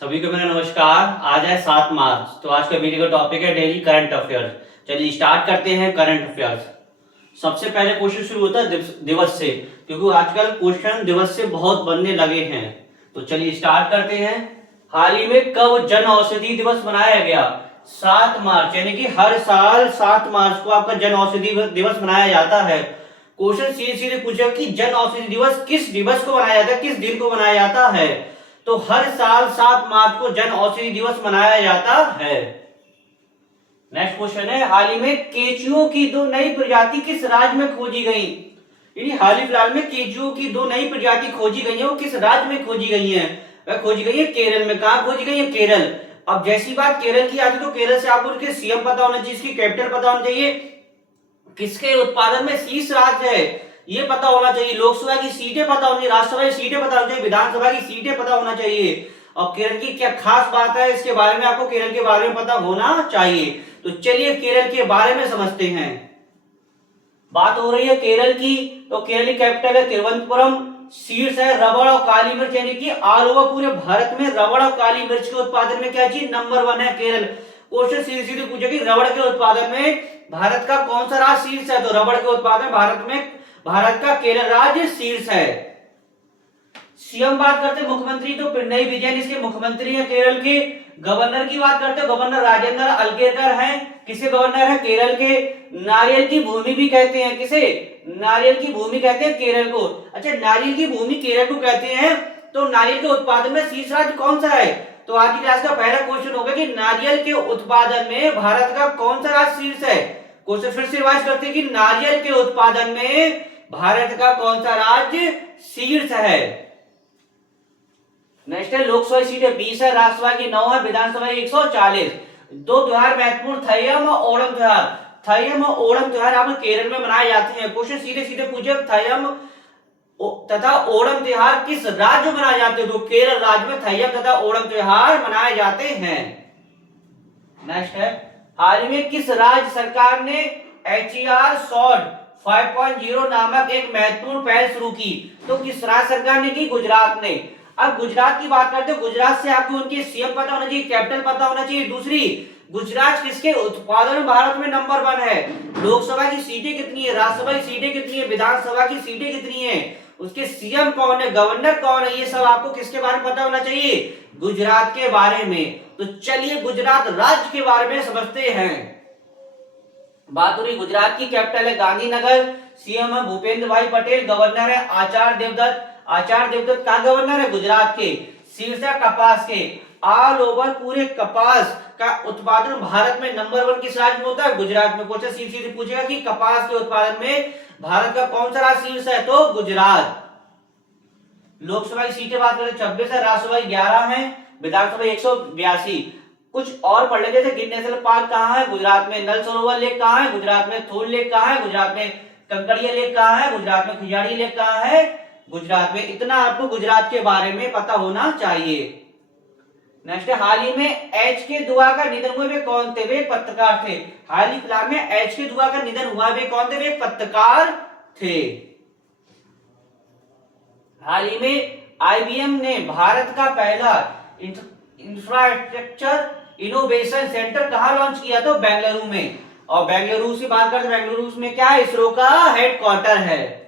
सभी को मेरा नमस्कार। आज है 7 मार्च। तो आज का वीडियो का टॉपिक है डेली करंट अफेयर्स। चलिए स्टार्ट करते हैं करंट अफेयर्स। सबसे पहले क्वेश्चन शुरू होता है दिवस से, क्योंकि आजकल क्वेश्चन दिवस से बहुत बनने लगे हैं। तो चलिए स्टार्ट करते हैं। हाल ही में कब जन औषधि दिवस मनाया गया? 7 मार्च, यानी कि हर साल 7 मार्च को आपका जन औषधि दिवस मनाया जाता है। क्वेश्चन सीधे सीधे पूछा कि जन औषधि दिवस किस दिवस को मनाया जाता है, किस दिन को मनाया जाता है? तो हर साल 7 मार्च को जन औषधि दिवस मनाया जाता है। नेक्स्ट क्वेश्चन है, हाल ही में केचुओं की 2 नई प्रजाति किस राज्य में खोजी गई? यानी हाल ही फिलहाल में केचुओं की 2 नई प्रजाति खोजी गई है, वो किस राज्य में खोजी गई है? वह खोजी गई है केरल में। कहां खोजी गई है? केरल। अब जैसी बात केरल की आती है तो केरल से आपको उसके सीएम पता होना चाहिए, इसकी कैपिटल पता होना चाहिए, किसके उत्पादन में शीर्ष राज्य है ये पता होना चाहिए, लोकसभा की सीटें पता होनी, राज्यसभा की सीटें पता होनी चाहिए, विधानसभा की सीटें पता होना चाहिए। और केरल की क्या खास बात है इसके बारे में आपको केरल के बारे में पता होना चाहिए। तो चलिए केरल के बारे में समझते हैं। बात हो रही है केरल की, तो केरल की कैपिटल है तिरुवनंतपुरम। शीर्ष है रबड़ और काली मिर्च, यानी कि ऑल ओवर पूरे भारत में रबड़ और काली मिर्च के उत्पादन में क्या चीज नंबर 1 है केरल। क्वेश्चन सीधे सीधे पूछे कि रबड़ के उत्पादन में भारत का कौन सा राज्य शीर्ष है? तो रबड़ के उत्पादन भारत में भारत का केरल राज्य शीर्ष है। सीएम बात करते हैं, मुख्यमंत्री तो पिनरई विजयन इसके मुख्यमंत्री हैं केरल के। गवर्नर की बात करते हैं, गवर्नर राजेंद्र अलगेकर हैं। किसे गवर्नर है? केरल के। नारियल की भूमि भी कहते हैं, किसे? नारियल की भूमि कहते हैं केरल को। अच्छा, नारियल की भूमि केरल को कहते हैं, तो नारियल के उत्पादन में शीर्ष राज्य कौन सा है? तो आज की क्लास का पहला क्वेश्चन होगा कि नारियल के उत्पादन में भारत का कौन सा राज्य शीर्ष है। क्वेश्चन फिर से रिवाइज करते हैं कि नारियल के उत्पादन में भारत का कौन सा राज्य शीर्ष है। नेक्स्ट है, लोकसभा सीटें 20 है, राज्यसभा की 9 है, विधानसभा 140। 2 त्योहार महत्वपूर्ण, थयम और ओणम त्योहार। थयम और ओणम त्योहार आपको केरल में मनाए जाते हैं। क्वेश्चन सीधे सीधे पूछे थयम तथा ओणम त्योहार किस राज्य में मनाए जाते हैं? तो केरल राज्य में थयम तथा ओणम त्योहार मनाए जाते हैं। नेक्स्ट है, हाल ही में किस राज्य सरकार ने HER सॉर्ड 5.0 नामक एक महत्वपूर्ण पहल शुरू की? तो किस राज्य सरकार ने की? गुजरात ने। अब गुजरात की बात करते हैं, गुजरात से आपको उनकी सीएम पता होना चाहिए, कैपिटल पता होना चाहिए। दूसरी, गुजरात किसके उत्पादन में भारत में नंबर 1 है? लोकसभा की सीटें कितनी है, राज्यसभा की सीटें कितनी है, विधानसभा की सीटें कितनी है, उसके सीएम कौन है, गवर्नर कौन है, ये सब आपको किसके बारे में पता होना चाहिए? गुजरात के बारे में। तो चलिए गुजरात राज्य के बारे में समझते हैं। बात हो रही गुजरात की, कैपिटल है गांधीनगर, सीएम है भूपेंद्र भाई पटेल, गवर्नर है आचार्य देवव्रत। आचार्य देवव्रत का गवर्नर है? गुजरात के। शीर्ष है कपास के। ऑल ओवर पूरे कपास का उत्पादन भारत में नंबर 1 किस राज्य में होता है? गुजरात में। क्वेश्चन सीधे पूछेगा कि कपास के उत्पादन में भारत का कौन सा राज्य शीर्ष है? तो गुजरात। लोकसभा की सीटें बात करें 26 है, राज्यसभा 11 है, विधानसभा 182। कुछ और पढ़ लेते, जैसे गिर नेशनल पार्क कहाँ है? गुजरात में। नल सरोवर लेक कहाँ है? गुजरात में। थूल लेक कहाँ है? गुजरात में। कंकड़िया लेक कहाँ है? गुजरात में। खिजाड़ी लेक कहाँ है? गुजरात में। इतना आपको गुजरात के बारे में पता होना चाहिए। नेक्स्ट है, हाल ही में HK दुआ का निधन हुए वे कौन थे? वे पत्रकार थे। हाल ही फिलहाल में HK दुआ का निधन हुआ, वे कौन थे? वे पत्रकार थे। हाल ही में IBM ने भारत का पहला इंफ्रास्ट्रक्चर इनोवेशन सेंटर कहां लॉन्च किया? तो बेंगलुरु में। और बेंगलुरु से बात करते, बेंगलुरु में क्या है? इसरो का हेडक्वार्टर है।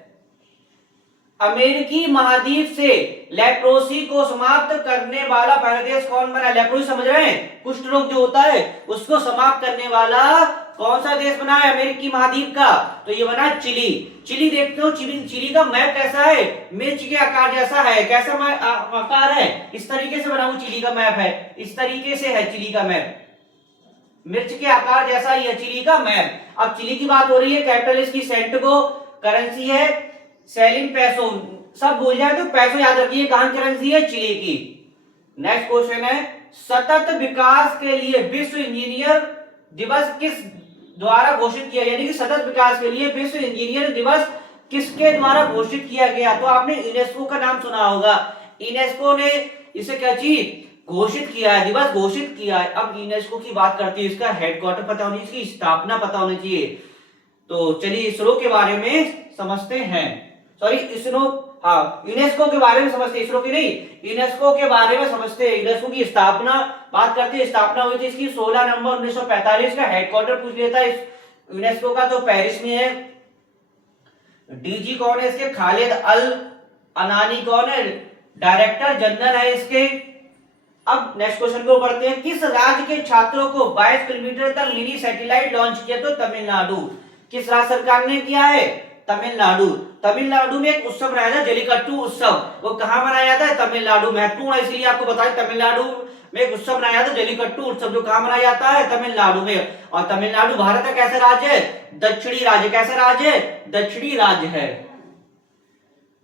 अमेरिकी महाद्वीप से लेप्रोसी को समाप्त करने वाला पहला देश कौन बना? लेप्रोसी समझ रहे हैं, कुष्ठ रोग जो होता है उसको समाप्त करने वाला कौन सा देश बना है अमेरिकी महाद्वीप का? तो ये बना चिली। चिली देखते हो, चिली का मैप कैसा है? मिर्च के आकार जैसा है। कैसा आकार है? इस तरीके से बना हुआ चिली का मैप है, इस तरीके से है चिली का मैप, मिर्च के आकार जैसा ही है चिली का मैप। अब चिली की बात हो रही है, कैपिटल इसकी सेंटिगो, करेंसी है सेलिन पैसो। सब भूल जाए तो पैसो याद रखिए, कहां करेंसी है? चिली की। नेक्स्ट क्वेश्चन है, सतत विकास के लिए विश्व इंजीनियर दिवस किस द्वारा घोषित किया? यानी कि सतत विकास के लिए विश्व इंजीनियर दिवस किसके द्वारा घोषित किया गया? तो आपने यूनेस्को का नाम सुना होगा। यूनेस्को ने इसे क्या चीज घोषित किया है, दिवस घोषित किया है। अब यूनेस्को की बात करती है, इसका हेडक्वार्टर पता होनी चाहिए, इसकी स्थापना पता होनी चाहिए। तो चलिए इसरो के बारे में समझते हैं। सॉरी, इसरो हाँ, यूनेस्को के बारे में समझते, इसरो की नहीं, यूनेस्को के बारे में समझते हैं। यूनेस्को की स्थापना बात करते हैं, स्थापना हुई थी इसकी 16 नवंबर 1945 का। हेडक्वार्टर पूछ लिया था इस यूनेस्को का तो पेरिस में है। डीजी कौन है इसके? खालिद अल अनानी कौन है? डायरेक्टर जनरल है इसके। अब नेक्स्ट क्वेश्चन को पढ़ते हैं। किस राज्य के छात्रों को 22 किलोमीटर तक मिनी सैटेलाइट लॉन्च किया? तो तमिलनाडु। किस राज्य सरकार ने किया है? तमिलनाडु। तमिलनाडु में एक उत्सव मनाया था, जलीकट्टू उत्सव। वो कहां मनाया जाता है? तमिलनाडु। महत्वपूर्ण है इसलिए आपको बताया, तमिलनाडु में एक उत्सव मनाया था, जलीकट्टू उत्सव, जो कहां मनाया जाता है? तमिलनाडु में। और तमिलनाडु भारत का कैसा राज्य है? दक्षिणी राज्य। कैसा राज्य है? दक्षिणी राज्य है।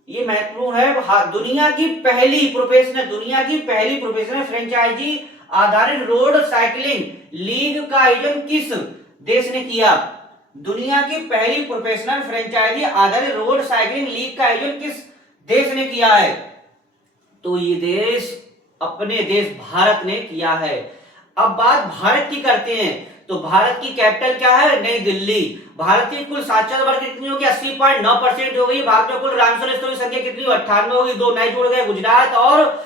ये महत्वपूर्ण है। दुनिया की पहली प्रोफेशनल फ्रेंचाइजी आधारित रोड साइकिलिंग लीग का आयोजन किस देश ने किया? दुनिया की पहली प्रोफेशनल फ्रेंचाइजी आधारित रोड साइकिलिंग लीग का आयोजन किस देश ने किया है? तो ये देश अपने देश भारत ने किया है। अब बात भारत की करते हैं, तो भारत की कैपिटल क्या है? नई दिल्ली। भारत की कुल साक्षरता दर कितनी होगी? 80.9% हो गई। भारत में कुल ग्रामीण स्थलों की संख्या कितनी? 98 होगी। 2 नए जुड़ गए, गुजरात और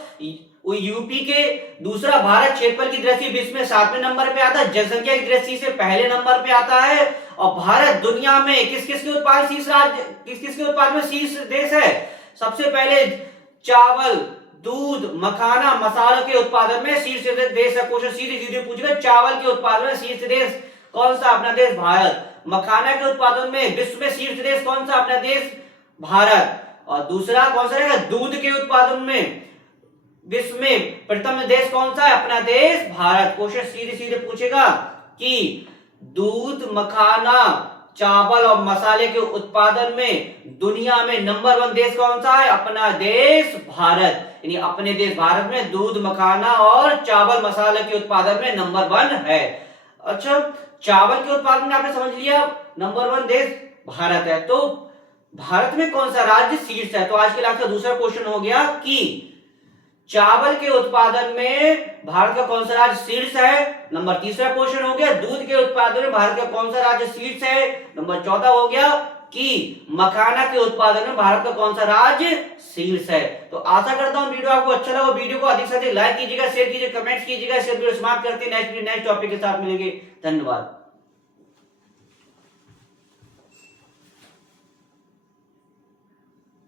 यूपी के। दूसरा, भारत क्षेत्रफल की दृष्टि विश्व में 7वें नंबर पे आता है, जनसंख्या की दृष्टि से पहले नंबर पे आता है। और भारत दुनिया में किस किस के उत्पाद में शीर्ष देश है? सबसे पहले चावल, दूध, मखाना, मसालों के उत्पादन में शीर्ष देश है। क्वेश्चन सीधे पूछेगा, चावल के उत्पादन में शीर्ष देश कौन सा? अपना देश भारत। मखाना के उत्पादन में विश्व में शीर्ष देश कौन सा? अपना देश भारत। और दूसरा कौन सा रहेगा? दूध के उत्पादन में विश्व में प्रथम देश कौन सा है? अपना देश भारत। क्वेश्चन सीधे पूछेगा कि दूध, मखाना, चावल और मसाले के उत्पादन में दुनिया में नंबर 1 देश कौन सा है? अपना देश भारत। यानी अपने देश भारत में दूध, मखाना और चावल मसाले के उत्पादन में नंबर 1 है। अच्छा, चावल के उत्पादन में आपने समझ लिया नंबर 1 देश भारत है। तो भारत में कौन सा राज्य शीर्ष है? तो आज के लास्ट का दूसरा क्वेश्चन हो गया कि चावल के उत्पादन में भारत का कौन सा राज्य शीर्ष है? नंबर तीसरा क्वेश्चन हो गया। दूध के उत्पादन में भारत का कौन सा राज्य शीर्ष है? नंबर चौथा हो गया कि मखाना के उत्पादन में भारत का कौन सा राज्य शीर्ष है। तो आशा करता हूं वीडियो आपको अच्छा लगा। वीडियो को अधिक से अधिक लाइक कीजिएगा, शेयर कीजिएगा, कमेंट्स कीजिएगा। इसे वीडियो समाप्त करते हैं, नेक्स्ट टॉपिक के साथ मिलेंगे। धन्यवाद।